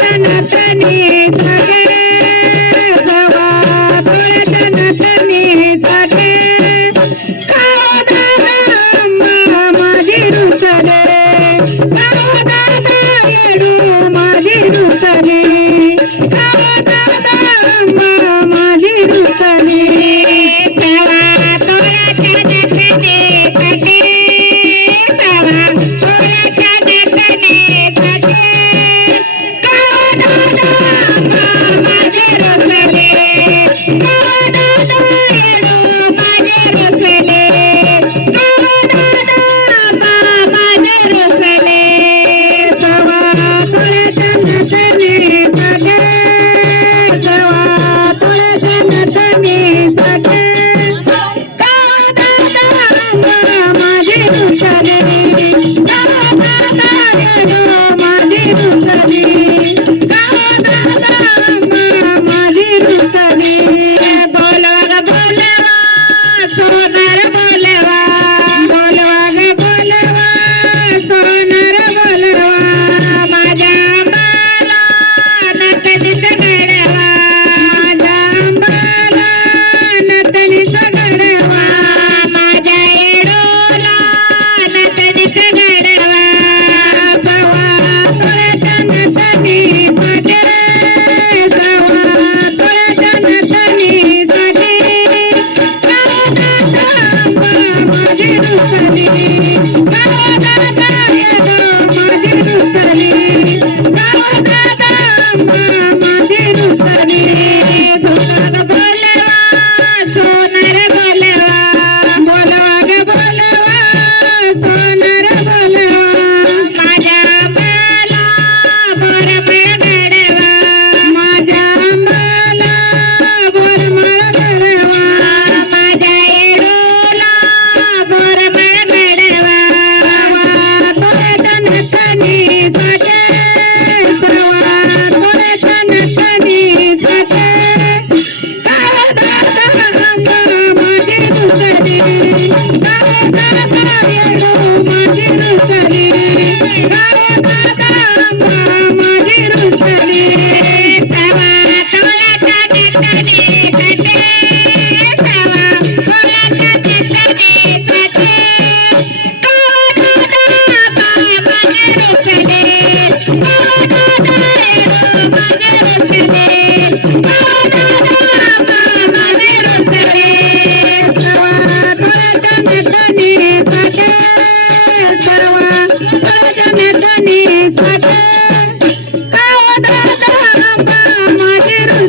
ನಟನೆ